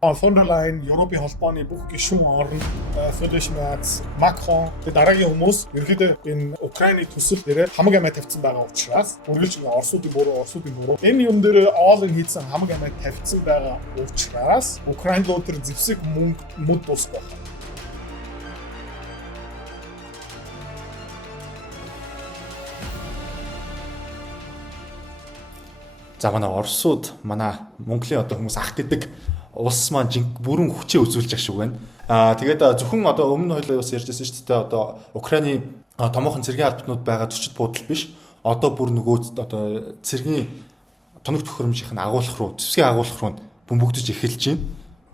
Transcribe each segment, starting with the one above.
Von der Leyen, Европын холбооны бүх гишүүн орн, Friedrich Merz, Macron дараагийн хүмүүс ерөнхийдөө энэ Украины төсөл дээр хамаг амиа тавьсан байгаа учраас үргэлж Оросуудын буруу энэ юм дээр all-in хийсэн хамаг амиа тавьсан байгаа учраас Украин руу тэр зэвсэг мөнгө дуусах байна. За манай Оросууд манай Монголын одоо хүмүүс ах гэдэг улс маань бүрэн хүчээ үзүүлж ах шиг байна. Тэгээд зөвхөн одоо өмнө хоёлаа бас ярьжсэн шүү дээ. Одоо Украины томоохон цэргийн албатнууд байгаа зөрчил буудал биш. Одоо бүр нөгөө одоо цэргийн тоног төхөөрөмжийн агуулгах руу, зэвсгийн агуулгах руу бөмбөгдөж эхэлж байна.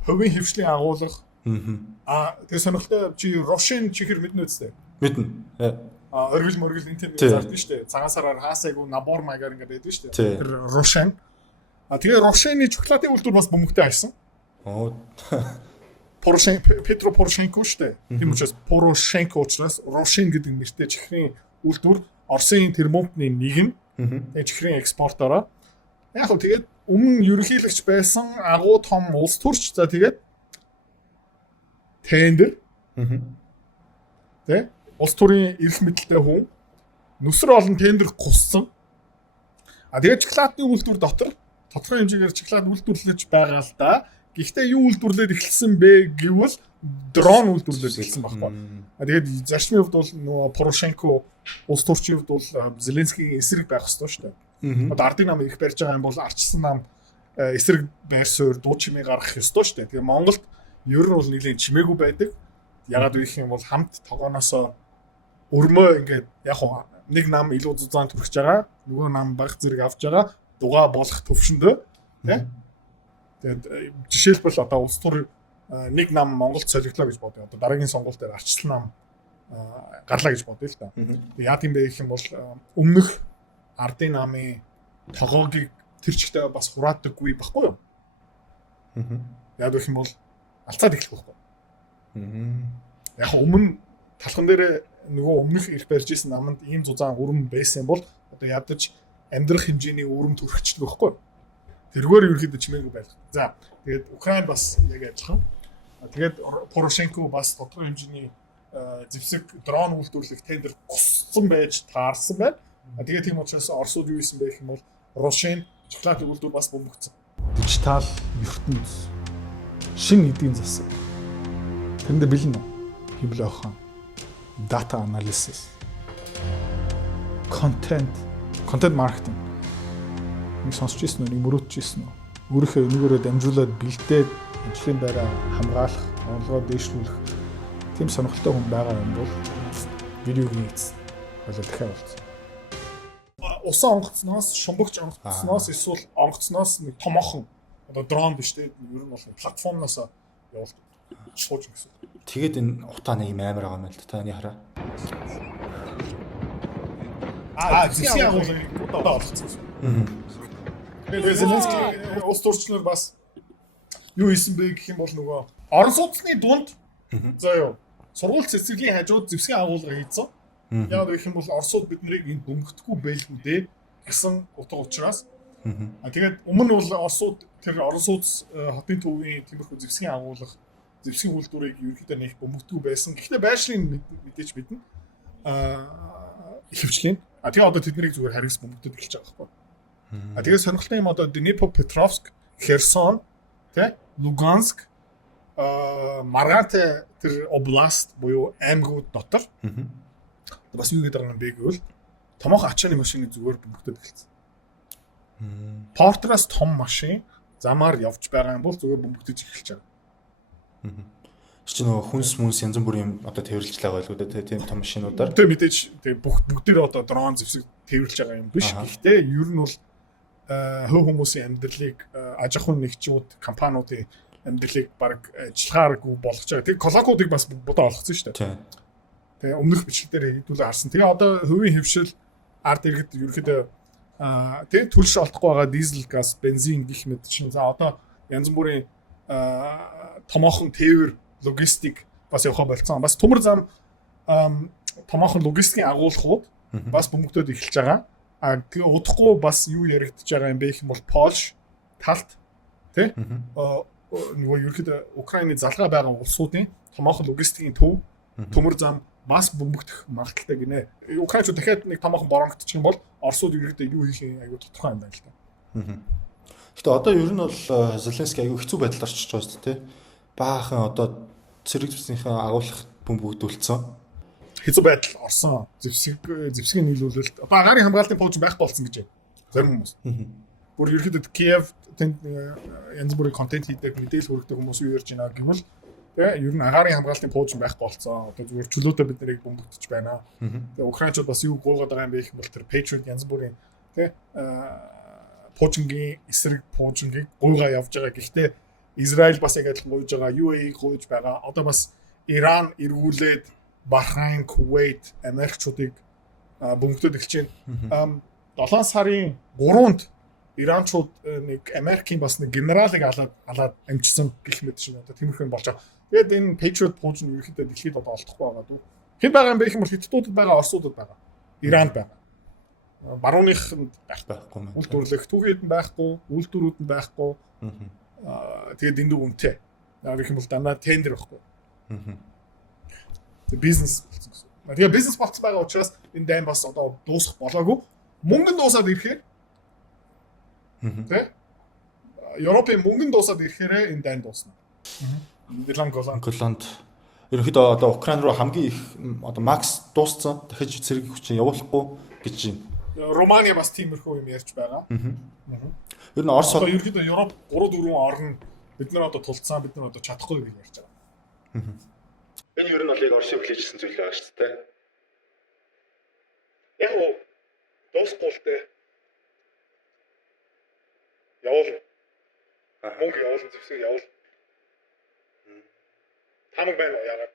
Хувийн хөвшлийн агуулга. Тэгээ сонирхолтой чи Рошин чихэр мэднэ үстэй. Мэднэ. Оргил интернет зардсан шүү дээ. Цагаан сараар хаасайг набор маягаар ингээд байдаг шүү дээ. Тэр Рошин. Тэгээ Рошины чоколатын үйлдвэр бас бөмбөгтэй хайсан. Петро Порошенко шүү дээ. Тийм учраас Порошенко учраас Рошин гэдэг нэртэй чихрийн үйлдвэр Оросын термометрын нэг нь. Тэгээ чихрийн экспортороо. Яг хөө тэгээд өмнө ерөнхийлөгч байсан агуу том улс төрч за тэгээд тендер. Тэ улс төрийн эрх мэдэлтэй хүн нүсэр олон тендер гуссан. Тэгээд чоколатын үйлдвэр дотор тодорхой хэмжээгээр чоколад үйлдвэрлэж байгаа л да. Гэхдээ юу үйлдвэрлээд эхэлсэн бэ гэвэл дрон үйлдвэрлэж эхэлсэн байхгүй. Тэгээд зарчмын хувьд бол нөгөө Порошенко улс төрчийн хувьд бол Зеленскигийн эсрэг байх ёстой шүү дээ. Одоо ардын нам их барьж байгаа юм бол арчсан нам эсрэг байр суурь дуу чимээ гаргах ёстой шүү дээ. Тэгээд Монголд ер нь бол нэлээд чимээгүй байдаг. Ягаад вэ гэх юм бол хамт тогооноосоо өрмөө ингээд яг нэг нам илүү зузаан төрөж байгаа, нөгөө нам баг зэрэг авч байгаа, дугаа болох төвшөндөө тий. Тэгээд жишээлбэл одоо улс төр нэг нам Монголд солигдлоо гэж бодъё. Одоо дараагийн сонгуульд дээр арчлан нам гарлаа гэж бодъё л да. Тэгээд яа тийм бэ гэх юм бол өмнөх ардын намын тогоогийг тэр чигтээ бас хураадаггүй байхгүй юу? Яг гэх юм бол алцаад эхлэх байхгүй. Яг өмнө талхан дээр нөгөө өмнөх их барьж исэн наманд ийм зузаан өрөм байсан бол одоо ядаж амьдрах хэмжээний өрөм төрөгчдөг байхгүй. Тэргээр ерөөхдөө чимээгүй байх. За тэгээд Украин бас яг адилхан. Тэгээд Порошенко бас тодорхой хэмжээний зэвсэг дрон үйлдвэрлэх тендер гуссан байж таарсан байна. Тэгээд тийм учраас Оросууд юу хийсэн бэ гэх юм бол Рошин чоколад үйлдвэр бас бөмбөгцсөн. Дижитал ертөнд шинэ эдийн засаг. Тэрэндээ бэлэн үү? Химлээ охоо. Data analysis. Content marketing. Нэг сонсч ирсэн үү, нэг мөрөөдж ирсэн үү? Өөрийнхөө энийгээрээ дамжуулаад бэлдээд ажлын байраа хамгаалах, орлогоо дээшлүүлэх тийм сонирхолтой хүн байгаа юм бол видеогийн эцэст болоо дахиад болцсон. Усан онгоцноос, шумбагч онгоцноос эсвэл онгоцноос нэг томоохон одоо дрон биш те ер нь бол платформоос явуулдаг шууж гэсэн. Тэгээд энэ утаа нэг юм амар байгаа юм л да таны хараа. Зэвсгийн агуулгыг удаа олгоцсон. Тэгээд Зеленский улс төрчлөөр бас юу хийсэн бэ гэх юм бол нөгөө орон сууцны дунд заа юу сургууль цэцэрлэгийн хажууд зэвсгийн агуулга хийцэн. Яг гэх юм бол Оросууд биднийг энд бөмбөгдөхгүй байлгүй дээ гэсэн утга учраас. Тэгээд өмнө бол Оросууд тэр орон сууц хотын төвийн тиймэрхүү зэвсгийн агуулга зэвсгийн үйлдвэрийг ерөнхийдөө нэг бөмбөгдөхгүй байсан. Гэхдээ байшлийн мэдээж бидэн ихэвчлэн. Тэгээ одоо тэднийг зүгээр харгас бөмбөгдөд эхэлж байгаа байхгүй. Тэгээ сонирхолтой юм одоо Днепропетровск, Херсон, тэ Луганск, Маргате тэр област буюу аймагуд дотор бас юу гэдэг юм бэ гэвэл томоохон ачааны машины зүгээр бөмбөгдөд эхэлсэн. Портроос том машин замаар явж байгаа юм бол зүгээр бөмбөгдөж эхэлж байгаа. Чи нөгөө хүнс янз бүрийн одоо тээвэрлж байгаа байлгүй дээ тийм том машинуудаар. Тэр мэдээж тэг бүгдээр одоо дрон зэвсэг тээвэрлж байгаа юм биш. Гэхдээ ер нь бол хөв хүмүүсийн амьдралыг аж ахуйн нэгжүүд, компаниудын амьдралыг баг ажиллагааргүй болгож байгаа. Тэг коллокуудыг бас бодоо олгоцсон шүү дээ. Тэгээ өмнөх бичлэгээр хэдүүлээ харсан. Тэгээ одоо хувийн хөвшил ард иргэд ерөөхдөө тэгээ төлш олдохгүй байгаа дизель, газ, бензин гэх мэт чинь за одоо янз бүрийн томоохон тээвэр логистик бас явах болцсон. Бас төмөр зам томоохон логистикийн агуулгууд бас бөмбөгдөд эхэлж байгаа. Тэгээ удахгүй бас юу яригдчихэж байгаа юм бэ гэх юм бол Польш талт тий нөгөө ерөөхдөө Украины залгаа байгаа улсуудын томоохон логистикийн төв төмөр зам бас бөмбөгдөх магадaltaй гинэ. Украинчууд дахиад нэг томоохон бороонгдчих юм бол Оросууд ерөөхдөө юу хийх аюу тодорхой юм байна л да. Гэтэ одоо ер нь бол Зеленский аюу хэцүү байдалд орчиж байгаа шүү дээ. Баахан одоо цэрэг зүсийнхээ агуулгах бөмбөгдүүлсэн. Хэцүү байдал орсон. Зэвсгийн нийлүүлэлт. Одоо агаарын хамгаалтын пуужин байх болсон гэж зарим хүмүүс. Бүр ерөөхдөө Киев тэнд янз бүрийн контент хийдэг, мэдээлэл хүргэдэг хүмүүс юу ярьж байна гэвэл тэгээ ер нь агаарын хамгаалтын пуужин байх болсон. Одоо зүгээр чөлөөтэй бид нарыг бөмбөгдөж байна. Тэгээ украинчууд бас юу гоогаад байгаа юм бэ гэх юм бол тэр Patriot янз бүрийн тэгээ пуужингийн эсрэг пуужингийг гуйгаа явж байгаа. Гэхдээ Израиль бас яг адилхан гуйж байгаа, UAE гуйж байгаа. Одоо бас Иран эргүүлээд Бахрейн, Кувейт, Америкчуудыг бөмбөгдөд эхэлж байна. 7 сарын 3-нд Иранчууд нэг Америкийн бас нэг генералыг алаад амжсан гэх мэт шиг одоо тиймэрхүү болж байгаа. Тэгээд энэ Patriot пуужин ерөөхдөө дэлхийд одоо олдохгүй байгаа дүү. Хэд байгаа юм бэ гэх юм бол Хятадуудад байгаа, Оросуудад байгаа. Иранд байгаа. Барууныханд байхгүй. Үйлдвэрлэх түүхийд нь байхгүй, үйлдвэрүүд нь байхгүй. Тэгээд энд үнэтэй. Яг гэх юм бол дандаа тендер байхгүй. Тэгээд бизнес болсон гэсэн. Тэгээд бизнес болцсон байгаа учраас энэ дайм бас одоо дуусах болоогүй. Мөнгөнд дуусаад ирэхээр тэ Европын мөнгөнд дуусаад ирэхээр энэ дайн дуусна. Голланд ерөнхийдөө одоо Украин руу хамгийн их одоо макс дууссан. Дахиж цэрэг хүчин явуулахгүй гэж байна. Романи бас тиймэрхүү юм ярьж байгаа. Ер нь Орос одоо ерөнхийдөө Европ 3-4 орн бид нар одоо тулцсан, бид нар одоо чадахгүй гэж ярьж байгаа. Энэ ер нь бол яг Оросын хүлээжсэн зүйл байгаа шүү дээ. Яг уу дуусахгүй л дээ. Явуул. Мөнгө явуул, зэвсэг явуул. Тамаг байна уу яагаад?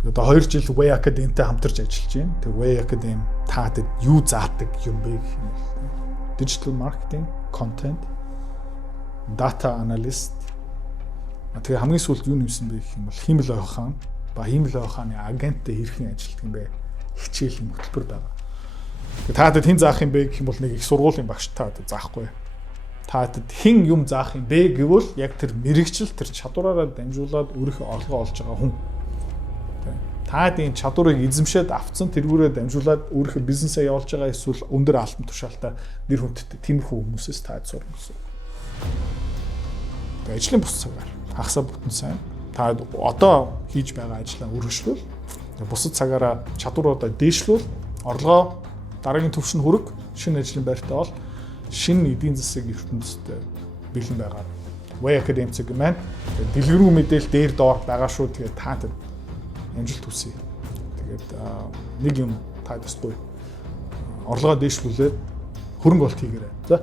Одоо 2 жил Way Academy-тэй хамтарч ажиллаж байна. Тэгээ Way Academy таадаг юу заадаг юм бэ гэх юм бол digital marketing, content, data analyst. Тэгээ хамгийн сүүлд юу нэмсэн бэ гэх юм бол хиймэл ойхон ба хиймэл ойхооны агенттэй хэрхэн ажилладаг юм бэ? Хичээлийн хөтөлбөр байгаа. Тэгээ таадаг хэн заах юм бэ гэх юм бол нэг их сургуулийн багш таадаг заахгүй. Таадаг хэн юм заах юм бэ гэвэл яг тэр мэрэгчл тэр чадвараараа дамжуулаад өөрийнхөө орлогоо олж байгаа хүн. Таадын чадварыг эзэмшээд авцсан тэргүүрээ дамжуулаад өөрийнхөө бизнесээ явуулж байгаа эсвэл өндөр алтан тушаалтай нэр хүндтэй тиймэрхүү хүмүүсээс таад сурна гэсэн. Тэгээ ажлын бус цагаар хагасаа бүтэн сайн. Та одоо хийж байгаа ажлаа үргэлжлүүл. Бусад цагаараа чадваруудаа дээшлүүл. Орлогоо дараагийн түвшин хүрэг, шинэ ажлын байртаа бол шинэ эдийн засаг ертөнцид бэлэн байгаа. Way Academy-г маань дэлгэрүү мэдээлэл дээр доор байгаа шүү. Тэгээ таадад амжилт хүсье. Тэгээд нэг юм та дэсгүй орлогоо дээшлүүлээд хөрөнгө олт хийгээрэй. За